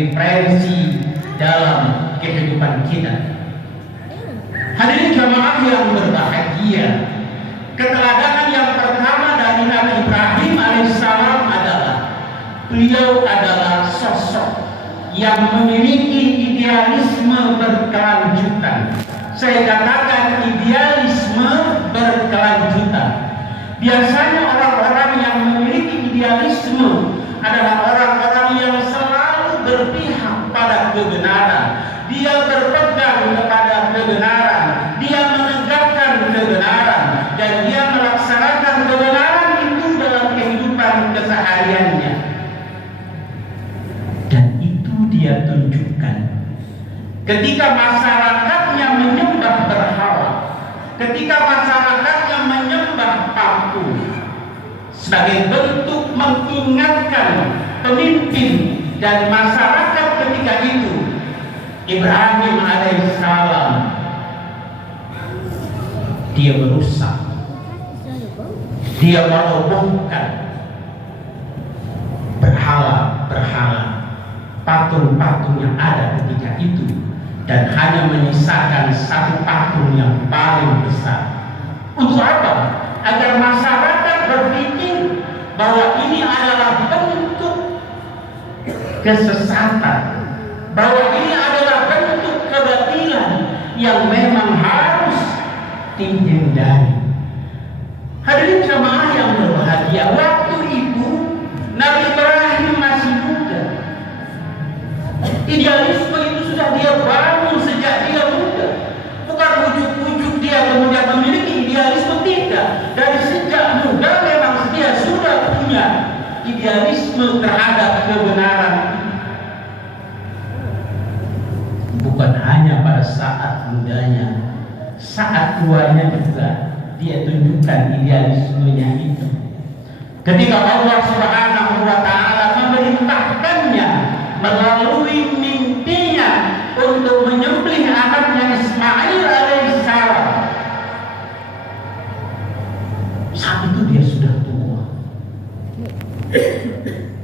referensi dalam kehidupan kita. Hadirin jamaah yang berbahagia, keteladanan yang pertama dari Nabi Ibrahim alaihissalam adalah beliau adalah sosok yang memiliki idealisme berkelanjutan. Saya katakan idealisme berkelanjutan. Biasanya orang-orang yang memiliki idealisme adalah orang-orang yang selalu berpihak pada kebenaran. Dia berpegang kepada kebenaran, dia menegakkan kebenaran, dan dia melaksanakan kebenaran itu dalam kehidupan kesehariannya. Dan itu dia tunjukkan ketika masyarakatnya menyembah berhala, ketika masyarakatnya menyembah patung, sebagai bentuk mengingatkan pemimpin dan masyarakat ketika itu, Ibrahim alaihissalam dia merusak, dia merobohkan berhala-berhala, patung-patung yang ada ketika itu, dan hanya menyisakan satu patung yang paling besar. Untuk apa? Agar masyarakat berpikir bahwa ini adalah bentuk kesesatan, bahwa ini adalah bentuk kebatilan yang memang harus dihindari. Hadirin jamaah yang berbahagia, waktu itu Nabi Ibrahim masih muda. Idealisme itu sudah dia bangun sejak dia muda. Bukan ujuk-ujuk dia kemudian memiliki idealisme, tidak. Dari sejak muda memang dia sudah punya idealisme terhadap kebenaran. Bukan hanya pada saat mudanya, saat tuanya juga dia tunjukkan idealismenya itu. Ketika Allah Subhanahu wa Ta'ala memerintahkannya melalui mimpinya untuk menyembelih anaknya Ismail alaihissalam, saat itu dia sudah tua.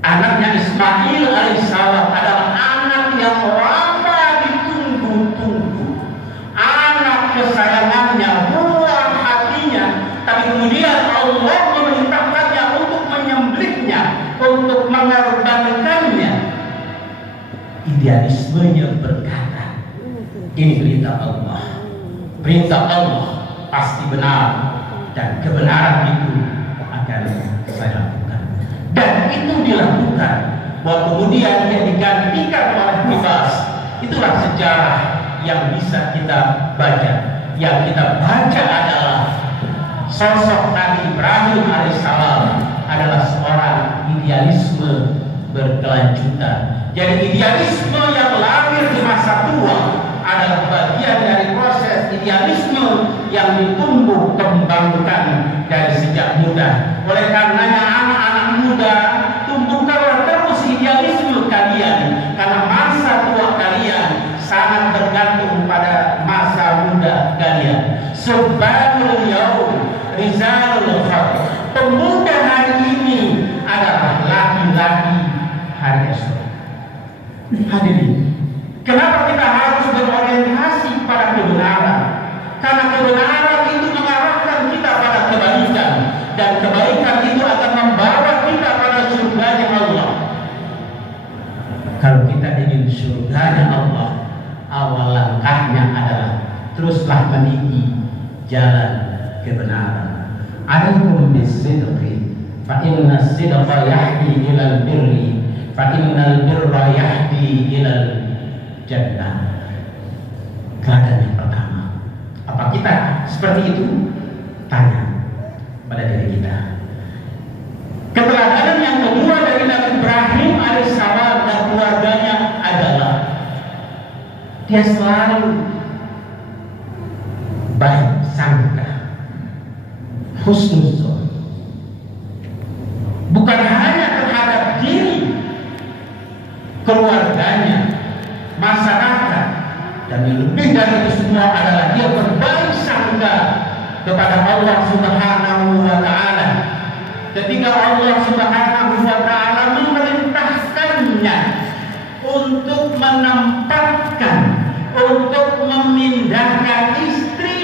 Anaknya Ismail alaihissalam adalah anak yang lama ditunggu-tunggu, anak kesayangannya, buah hatinya, tapi kemudian Allah memerintahkannya untuk menyembelihnya, untuk mengorbankannya. Idealismenya berkata, ini perintah Allah, perintah Allah pasti benar, dan kebenaran itu akan saya lakukan. Dan itu dilakukan, bahwa kemudian dia digantikan oleh bebas. Itulah sejarah yang bisa kita baca. Yang kita baca adalah sosok Nabi Ibrahim alaihissalam adalah seorang idealisme berkelanjutan. Jadi idealisme yang lahir di masa tua adalah bagian dari proses idealisme yang ditumbuh kembangkan dari sejak muda. Oleh karenanya anak-anak muda, tumbuhkanlah terus idealisme kalian, karena masa tua kalian sangat bergantung pada masa muda kalian. Subhanul yaum rizalul haq. Pemuda hari ini adalah laki-laki hari esok. Hadirin, kenapa kita harus berorientasi pada kebenaran? Karena kebenaran itu mengarahkan kita pada kebaikan, dan kebaikan itu akan membawa kita pada surganya Allah. Kalau kita ingin surganya Allah, awal langkahnya adalah teruslah meniti jalan kebenaran. Alaikum bisidqi, fa inna sidqa yahdi ilal birri, fa innal birra yahdi ilal jannah. Keadaan yang pertama, apa kita seperti itu? Tanya pada diri kita. Keteladanan yang kedua dari Nabi Ibrahim alaihissalam dan keluarganya adalah dia selalu baik sangka, husnuzon, bukan hanya terhadap diri, keluarganya, masyarakat, dan yang lebih dari itu semua adalah dia berbaik sangka kepada Allah Subhanahu wa Ta'ala. Ketika Allah Subhanahu wa Ta'ala memerintahkannya untuk menempatkan, untuk memindahkan istri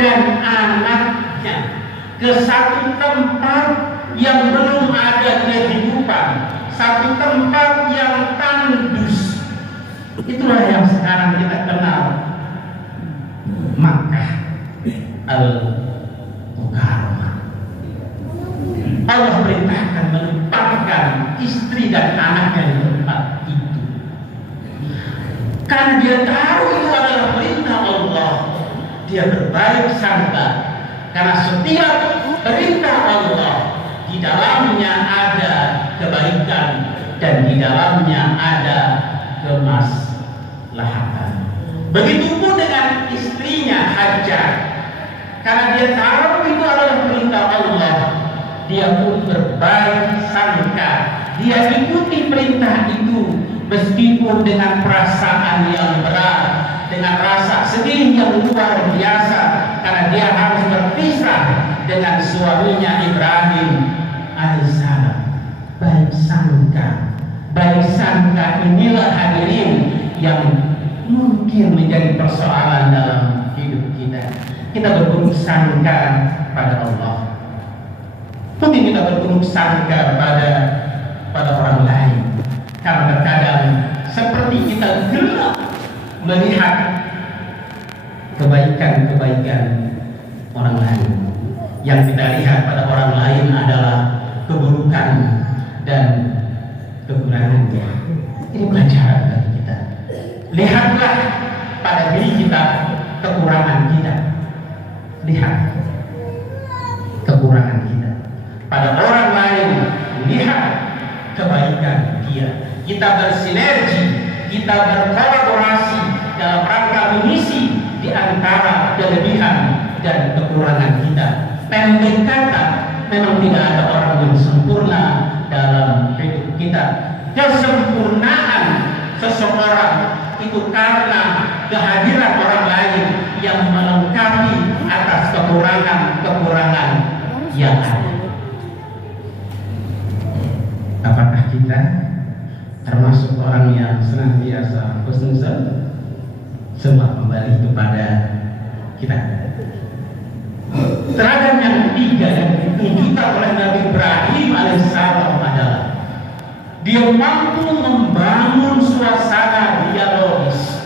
dan anaknya ke satu tempat yang belum ada kehidupan, satu tempat yang tandus. Itulah yang sekarang kita kenal Makkah Al-Mukarramah. Allah perintahkan menempatkan istri dan anaknya di tempat itu, karena dia tahu itu adalah perintah Allah. Dia berbaik sangka, karena setiap perintah Allah di dalamnya ada kebaikan dan di dalamnya ada kemaslahatan. Begitupun dengan istrinya Hajar, karena dia tahu itu adalah perintah Allah, dia pun berbaik sangka. Dia ikuti perintah itu meskipun dengan perasaan yang berat, dengan rasa sedih yang luar biasa, karena dia harus berpisah dengan suaminya Ibrahim alaihissalam. Baik sangka inilah hadirin yang mungkin menjadi persoalan dalam hidup kita. Kita berburuk sangka pada Allah, mungkin kita berburuk sangka pada orang lain, karena terkadang seperti kita gelap melihat kebaikan-kebaikan orang lain. Yang kita lihat pada orang lain adalah keburukan dan kekurangannya. Ini pelajaran bagi kita. Lihatlah pada diri kita kekurangan kita. Lihat kekurangan kita pada orang lain, lihat kebaikan dia. Kita bersinergi, kita berkolaborasi dalam rangka mengisi di antara kelebihan dan kekurangan kita. Pendek kata, memang tidak ada orang yang sempurna dalam hidup kita. Kesempurnaan seseorang itu karena kehadiran orang lain yang melengkapi atas kekurangan-kekurangan yang ada. Apakah kita termasuk orang yang senantiasa husnuzon? Semua kembali kepada kita. Teladan yang ketiga yang ditunjukkan oleh Nabi Ibrahim alaihissalam adalah dia mampu membangun suasana dialogis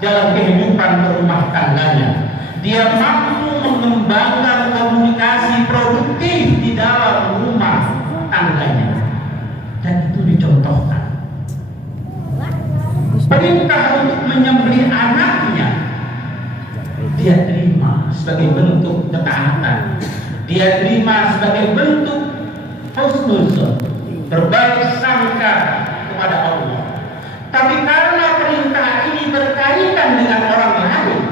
dalam kehidupan berumah tangganya. Dia mampu mengembangkan komunikasi produktif di dalam rumah tangganya, dan itu dicontohkan. Perintah untuk menyembelih anaknya dia terima sebagai bentuk ketaatan, dia terima sebagai bentuk husnuzon, berbaik sangka kepada Allah. Tapi karena perintah ini berkaitan dengan orang lain,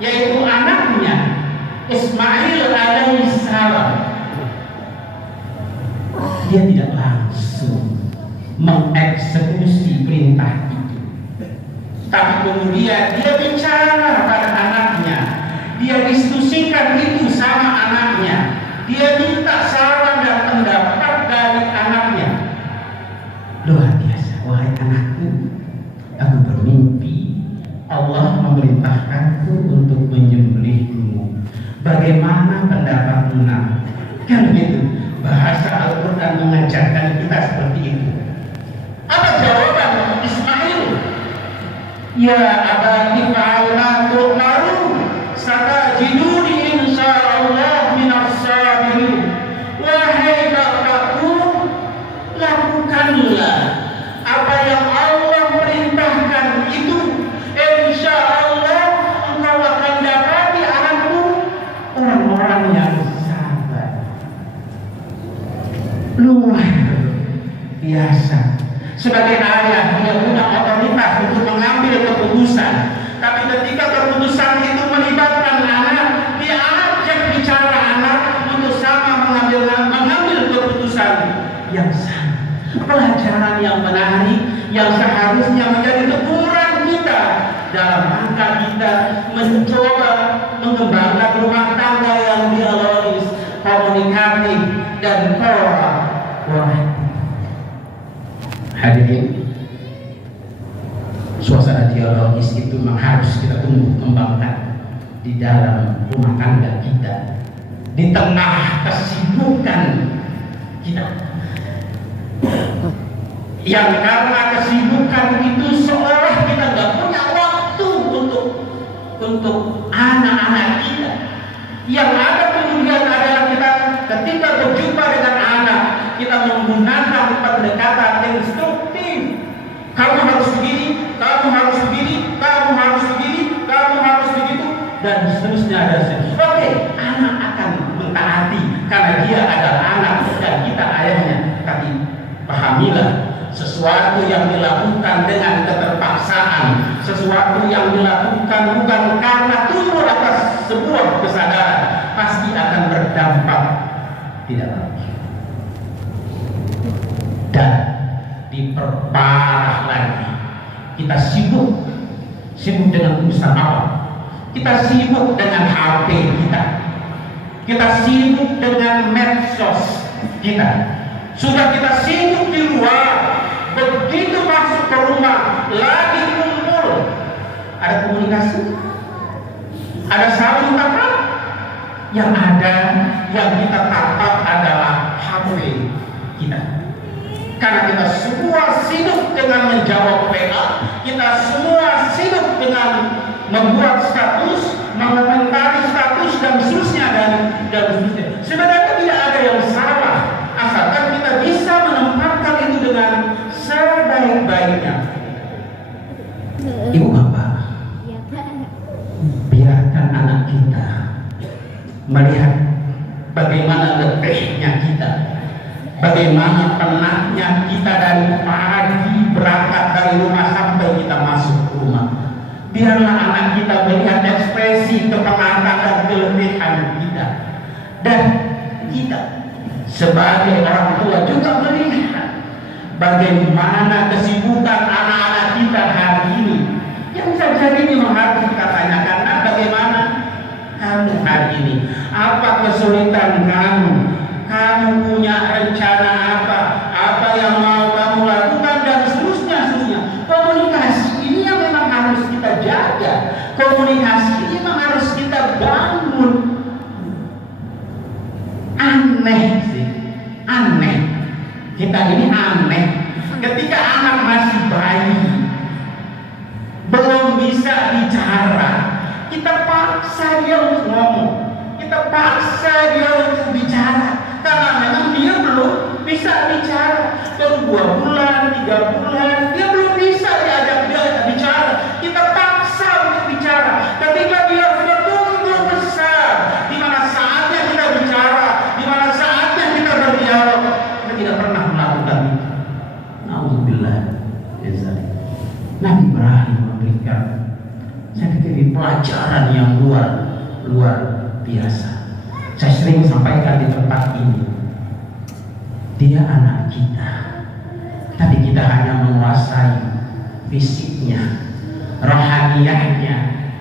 yaitu anaknya Ismail alaihissalam, dia tidak langsung mengeksekusi perintah itu, tapi kemudian dia bicara pada anaknya, dia diskusikan itu sama anaknya, dia minta saran dan pendapat dari anaknya. Luar biasa, wahai anakku, aku bermimpi Allah memerintahkanku untuk menyembelihmu. Bagaimana pendapatmu nak? Kan begitu, bahasa Al-Quran mengajarkan kita seperti itu. Apa jawaban Ismail? Ya abati fa'alna tu'maru satajiduni insyaallah minas sabirin. Wahai bapakku, lakukanlah apa yang Allah perintahkan itu. Insyaallah engkau akan dapati anakku orang-orang yang sabar. Luar biasa. Sebagai ayah, dia punya otoritas untuk mengambil keputusan. Tapi ketika keputusan itu melibatkan anak, dia ajak bicara anak untuk sama mengambil keputusan yang sama. Pelajaran yang menarik yang seharusnya menjadi teguran kita dalam rangka kita mencoba mengembangkan rumah tangga yang dialogis, komunikatif, dan kolaboratif. Hadirin, suasana dialogis itu memang harus kita tumbuh kembangkan di dalam rumah tangga kita, di tengah kesibukan kita yang karena kesibukan itu seolah kita nggak punya waktu untuk anak-anak kita. Yang ada kemudian adalah kita ketika berjumpa dengan anak, kita menggunakan pendekatan instruktif. Kamu harus begini, kamu harus begini, kamu harus begini, kamu harus begitu, dan seterusnya. Oke, anak akan mentaati karena dia adalah anak dan kita ayahnya. Tapi pahamilah, sesuatu yang dilakukan dengan keterpaksaan, sesuatu yang dilakukan bukan karena tumbuh atas sebuah kesadaran, pasti akan berdampak tidak baik. Dan diperparah lagi, kita sibuk dengan urusan apa? Kita sibuk dengan HP kita sibuk dengan medsos kita, sudah kita sibuk di luar. Begitu masuk ke rumah, lagi kumpul, ada komunikasi, ada saling tatap. Yang ada, yang kita tatap adalah HP kita. Karena kita semua sibuk dengan menjawab WA, kita semua sibuk dengan membuat status, mengomentari status dan seterusnya dan seterusnya. Sebenarnya tidak ada yang salah, asalkan kita bisa menempatkan itu dengan sebaik-baiknya. Ibu bapak, biarkan anak kita melihat bagaimana letihnya kita, bagaimana penatnya kita dari pagi berangkat dari rumah sampai kita masuk ke rumah. Biarlah anak kita melihat ekspresi kepenatan dan keletihan kita, dan kita sebagai orang tua juga melihat bagaimana kesibukan anak-anak kita hari ini. Yang bisa jadi memang harus kita tanyakan, nah, bagaimana kamu hari ini? Apa kesulitan kamu? Kamu punya rencana apa? Apa yang mau kamu lakukan dan seterusnya. Komunikasi ini yang memang harus kita jaga. Komunikasi ini memang harus kita bangun. Aneh sih, aneh. Kita ini aneh. Ketika anak masih bayi, belum bisa bicara, kita paksa dia untuk ngomong, kita paksa dia untuk bicara. Karena memang dia belum bisa bicara. Baru 2 bulan, 3 bulan, dia belum bisa diajak dia bicara. Kita paksa untuk bicara. Ketika dia sudah tumbuh besar, di mana saatnya kita bicara, di mana saatnya kita berdialog, kita tidak pernah melakukan itu. Alhamdulillah. Nabi Ibrahim memberikan, saya pikir ini pelajaran yang luar biasa. Saya sering sampaikan di tempat ini, dia anak kita, tapi kita hanya menguasai fisiknya, rohaniyahnya,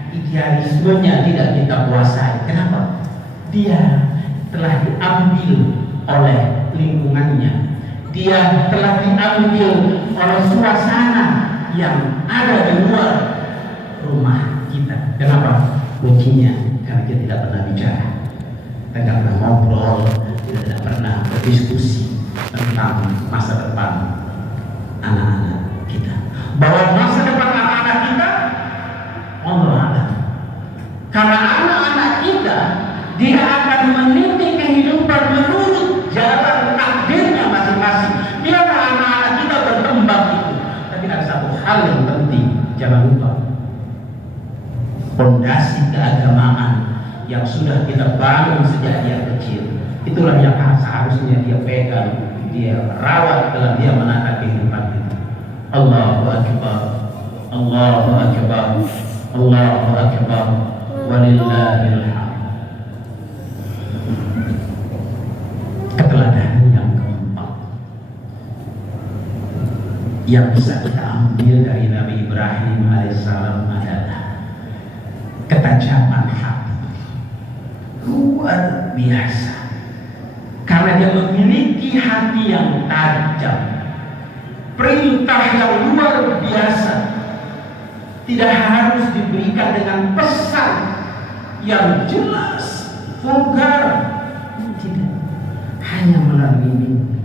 idealismenya tidak kita kuasai. Kenapa? Dia telah diambil oleh lingkungannya, dia telah diambil oleh suasana yang ada di luar rumah kita. Kenapa? Kuncinya karena kita tidak pernah bicara, kita tidak pernah ngobrol, kita tidak pernah berdiskusi tentang masa depan anak-anak kita. Bahwa masa depan anak-anak kita, Allah ada. Karena anak-anak kita, dia akan meniti kehidupan menurut jalan takdirnya masing-masing. Biarlah anak-anak kita berkembang itu. Tapi ada satu hal yang penting, jangan lupa, fondasi keagamaan yang sudah kita bangun sejak dia kecil, itulah yang seharusnya dia pegang, dia rawat dalam dia menata kehidupan itu. Allahu Akbar, Allahu Akbar, Allahu Akbar, walillahil hamd. Keteladanan yang keempat yang bisa kita ambil dari Nabi Ibrahim alaihissalam adalah ketajaman hati, luar biasa. Karena dia memiliki hati yang tajam, perintah yang luar biasa, tidak harus diberikan dengan pesan yang jelas, vulgar, tidak, hanya melalui mimpi.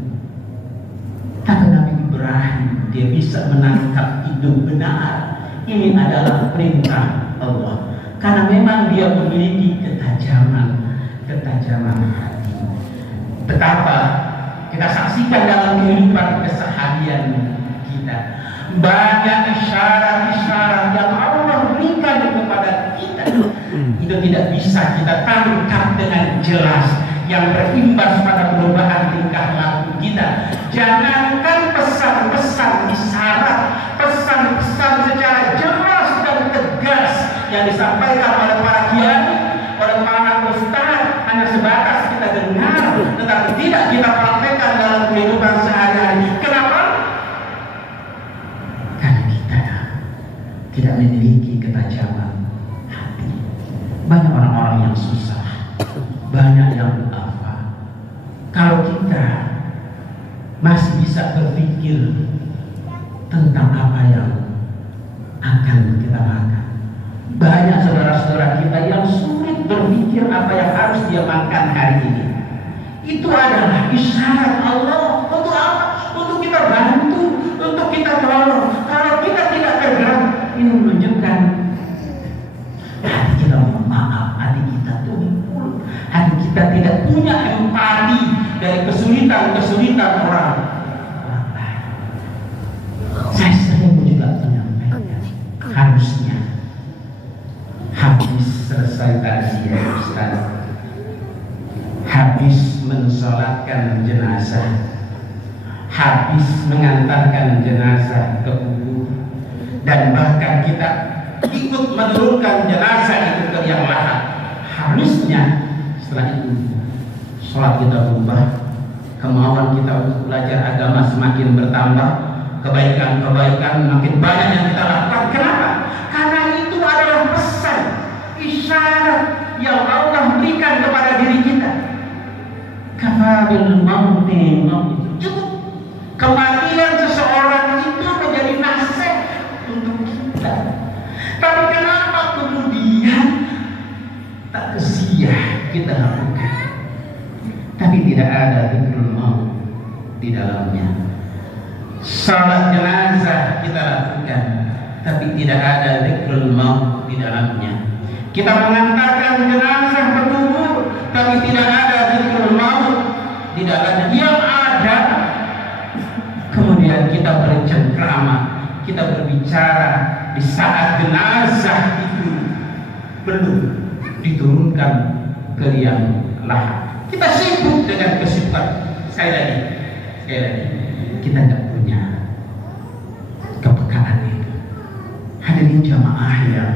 Tapi Nabi Ibrahim dia bisa menangkap itu benar. Ini adalah perintah Allah, karena memang dia memiliki ketajaman hati. Betapa kita saksikan dalam kehidupan keseharian kita, banyak isyarat-isyarat yang Allah berikan kepada kita. Itu tidak bisa kita tangkap dengan jelas, yang berimbas pada perubahan tingkah laku kita. Jangankan pesan-pesan isyarat, pesan-pesan secara jelas dan tegas yang disampaikan oleh para kiai, oleh para ustaz, hanya sebatas kita dengar, tetapi tidak kita praktekkan dalam kehidupan sehari-hari. Kenapa? Karena kita tidak memiliki ketajaman hati. Banyak orang-orang yang susah, banyak yang duafa. Kalau kita masih bisa berpikir tentang apa yang akan kita makan, banyak saudara-saudara kita yang sulit berpikir apa yang harus dia makan hari ini. Itu adalah isyarat Allah. Untuk apa? Untuk kita bantu, untuk kita tolong. Kalau kita tidak bergerak, ini menunjukkan hati kita mohon maaf, hati kita tumpul, hati kita tidak punya empati dari kesulitan orang lain. Saya sering juga menyampaikan, harusnya habis selesai takziah Ustaz, habis mensolatkan jenazah, habis mengantarkan jenazah ke kubur, dan bahkan kita ikut menurunkan jenazah itu ke liang lahat, harusnya setelah itu sholat kita berubah, kemauan kita untuk belajar agama semakin bertambah, kebaikan-kebaikan makin banyak yang kita lakukan. Kenapa? Karena itu adalah pesan, isyarat yang Allah berikan kepada diri kita. Kafabil mauti itu cukup. Kematian seseorang itu menjadi nasihat untuk kita. Tapi kenapa kemudian tak kesia kita lakukan? Tapi tidak ada dzikrul maut di dalamnya. Salat jenazah kita lakukan, tapi tidak ada dzikrul maut di dalamnya. Kita mengantarkan jenazah ke kubur, tapi tidak ada dzikrul maut di dalamnya. Yang ada, kemudian kita bercengkrama, kita berbicara di saat jenazah itu belum diturunkan ke liang lahat. Kita sibuk dengan kesibukan. Sekali lagi, kita tidak punya kepekaan itu. Hadirin jamaah yang